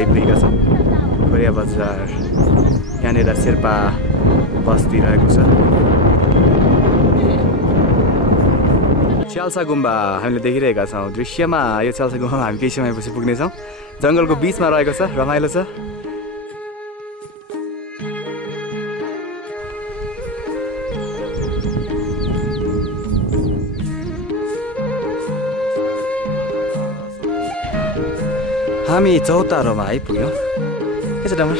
आइपुगेका छौँ खोरिया बजार यहाँनिर शेर्पा बस्ती रहेको छ च्याल्सा गुम्बा हामीले देखिरहेका छौँ दृश्यमा यो च्याल्सा गुम्बामा हामी केही समयपछि पुग्नेछौँ जङ्गलको बिचमा रहेको छ रमाइलो छ हामी चौतारोमा आइपुग्यौँ के छ डमर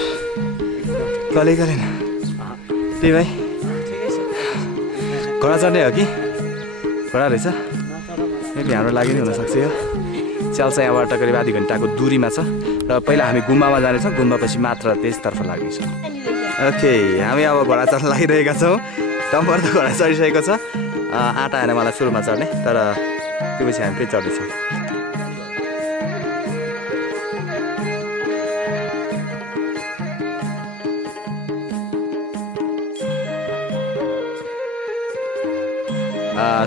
गले गरेन त्यही भाइ घोडा चढ्ने हो कि घोडा रहेछ मेबी हाम्रो लागि नै हुनसक्छ यो च्याल्सा यहाँबाट करिब आधी घन्टाको दूरीमा छ र पहिला हामी गुम्बामा जानेछौँ गुम्बापछि मात्र त्यसतर्फ लाग्नेछौँ ओके हामी अब घोडा चढ्न लागिरहेका छौँ डम्बर त घोडा चढिसकेको छ आँटा आएन मलाई सुरुमा चढ्ने तर त्योपछि हामी फेरि चढ्दैछौँ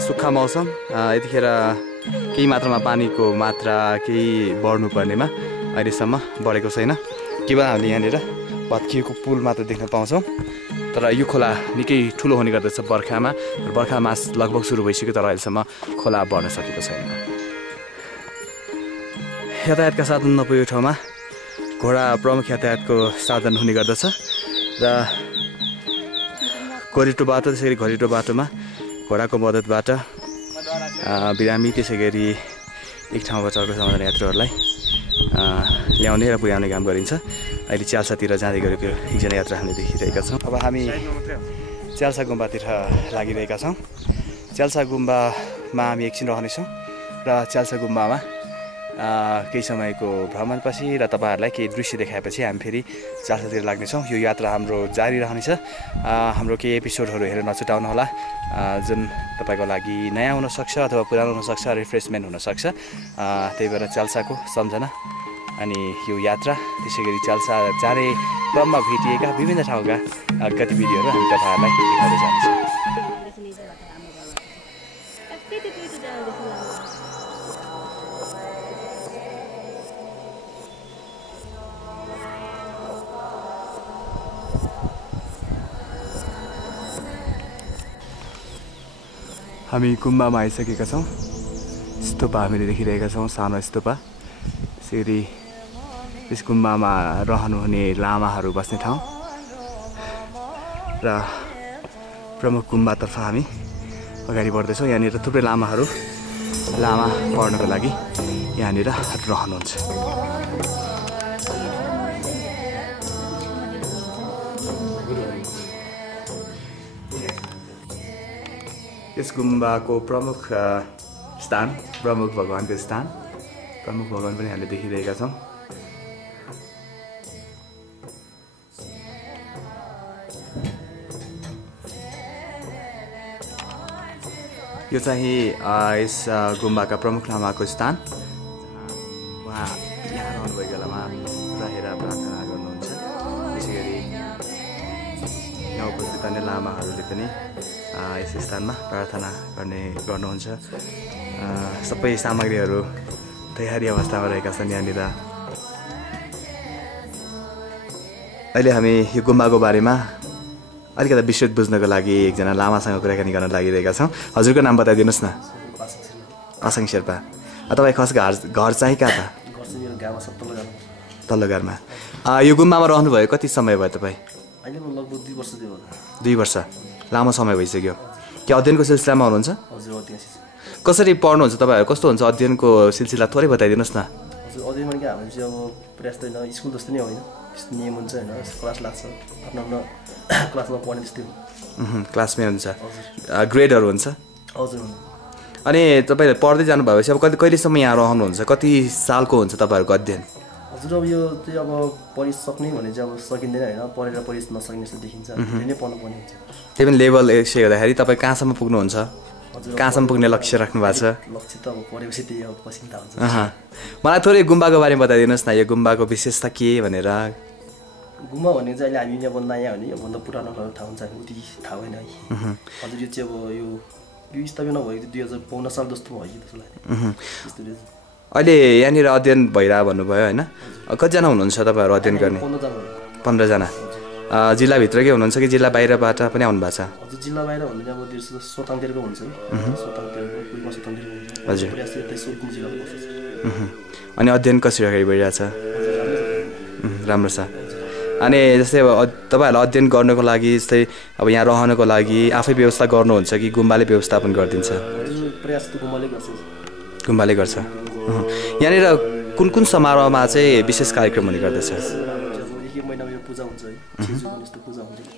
सुक्खा मौसम यतिखेर केही मात्रामा पानीको मात्रा केही बढ्नुपर्नेमा अहिलेसम्म बढेको छैन केवल हामीले यहाँनिर भत्किएको पुल मात्र देख्न पाउँछौँ तर यो खोला निकै ठुलो हुने गर्दछ बर्खामा बर्खा मास लगभग सुरु भइसक्यो तर अहिलेसम्म खोला बढ्न सकेको छैन यातायातका साधन नपुगेको ठाउँमा घोडा प्रमुख यातायातको साधन हुने गर्दछ र गोरेटो बाटो त्यसै गरी घरेटो बाटोमा घोडाको मद्दतबाट बिरामी त्यसै गरी एक ठाउँबाट अर्को ठाउँमा जाने यात्रुहरूलाई ल्याउने र पुर्याउने काम गरिन्छ अहिले च्याल्सातिर जाँदै गरेको एकजना यात्रा हामीले देखिरहेका छौँ अब हामी च्याल्सा गुम्बातिर लागिरहेका छौँ च्याल्सा गुम्बामा हामी एकछिन रहनेछौँ र च्याल्सा गुम्बामा केही समयको भ्रमणपछि र तपाईँहरूलाई केही दृश्य देखाएपछि हामी फेरि च्याल्सातिर लाग्नेछौँ यो यात्रा हाम्रो जारी रहनेछ हाम्रो केही एपिसोडहरू हेरेर नछुटाउनुहोला जुन तपाईँको लागि नयाँ हुनसक्छ अथवा पुरानो हुनसक्छ रिफ्रेसमेन्ट हुनसक्छ त्यही भएर च्याल्साको सम्झना अनि यो यात्रा त्यसै गरी च्याल्सा जाने क्रममा भेटिएका विभिन्न ठाउँका गतिविधिहरू हामी तपाईँहरूलाई देखाउँदै जानेछौँ हामी गुम्बामा आइसकेका छौँ स्तूपा हामीले देखिरहेका छौँ सानो स्तूपा त्यसै गरी त्यस गुम्बामा रहनुहुने लामाहरू बस्ने ठाउँ र प्रमुख गुम्बातर्फ हामी अगाडि बढ्दैछौँ यहाँनिर थुप्रै लामाहरू लामा पढ्नको लागि यहाँनिर रहनुहुन्छ यस गुम्बाको प्रमुख स्थान प्रमुख भगवानको स्थान प्रमुख भगवान पनि हामीले देखिरहेका छौँ यो चाहिँ यस गुम्बाका प्रमुख लामाको स्थान उहाँ यहाँ रहनुभएको बेलामा रहेर प्रार्थना गर्नुहुन्छ त्यसै गरी यहाँ उपस्थित अन्य लामाहरूले पनि यस स्थानमा प्रार्थना गर्नुहुन्छ सबै सामग्रीहरू तयारी अवस्थामा रहेका छन् यहाँनिर अहिले हामी यो गुम्बाको बारेमा अलिकति विस्तृत बुझ्नको लागि एकजना लामासँग कुराकानी गर्न लागिरहेका छौँ हजुरको नाम बताइदिनुहोस् न असाङ शेर्पा तपाईँ खस घर चाहिँ कहाँ था तल्लो घरमा यो गुम्बामा रहनुभयो कति समय भयो तपाईँ 2 वर्ष लामो समय भइसक्यो के अध्ययनको सिलसिलामा हुनुहुन्छ कसरी पढ्नुहुन्छ तपाईँहरू कस्तो हुन्छ अध्ययनको सिलसिला थोरै बताइदिनुहोस् न अध्ययन भनेको हामी चाहिँ अब प्रयास त होइन स्कुल जस्तो नै होइन त्यस्तो नियम हुन्छ होइन क्लास लाग्छ आफ्नो आफ्नो क्लासमा पढ्ने त्यस्तै हो क्लासमै हुन्छ ग्रेडहरू हुन्छ हजुर अनि तपाईँले पढ्दै जानु भएपछि अब कहिलेसम्म यहाँ रहनुहुन्छ कति सालको हुन्छ तपाईँहरूको अध्ययन हजुर अब यो चाहिँ अब पढिसक्ने भने चाहिँ अब सकिँदैन होइन पढेर पढि नसक्ने जस्तो देखिन्छ धेरै नै पढ्नुपर्ने हुन्छ त्यही पनि लेभल यसो हेर्दाखेरि तपाईँ कहाँसम्म पुग्नुहुन्छ कहाँसम्म पुग्ने लक्ष्य राख्नु भएको छ लक्ष्य त अब पढेपछि त्यही अब पसिन्ता हुन्छ मलाई थोरै गुम्बाको बारेमा बताइदिनुहोस् न यो गुम्बाको विशेषता के भनेर गुम्बा भन्ने चाहिँ अहिले हामी यहाँभन्दा नयाँ हो नि योभन्दा पुरानो ठाउँ हुन्छ उति थाहा होइन है हजुर यो चाहिँ अब यो स्थापना भएको 2052 साल जस्तो भयो कि जस्तो लाग्यो अहिले यहाँनिर अध्ययन भइरहेको भन्नुभयो होइन कतिजना हुनुहुन्छ तपाईँहरू अध्ययन गर्ने 15जना जिल्लाभित्रकै हुनुहुन्छ कि जिल्ला बाहिरबाट पनि आउनु भएको छ हजुर जिल्ला बाहिर भन्दा अब त्यो स्वतन्त्रको हुन्छ हजुर अनि अध्ययन कसरी अगाडि बढिरहेछ राम्रो छ अनि जस्तै अब तपाईँहरूलाई अध्ययन गर्नको लागि जस्तै अब यहाँ रहनको लागि आफै व्यवस्था गर्नुहुन्छ कि गुम्बाले व्यवस्थापन गरिदिन्छ गुम्बाले गर्छ यहाँनिर कुन कुन समारोहमा चाहिँ विशेष कार्यक्रम हुने गर्दछ पूजा हुन्छ है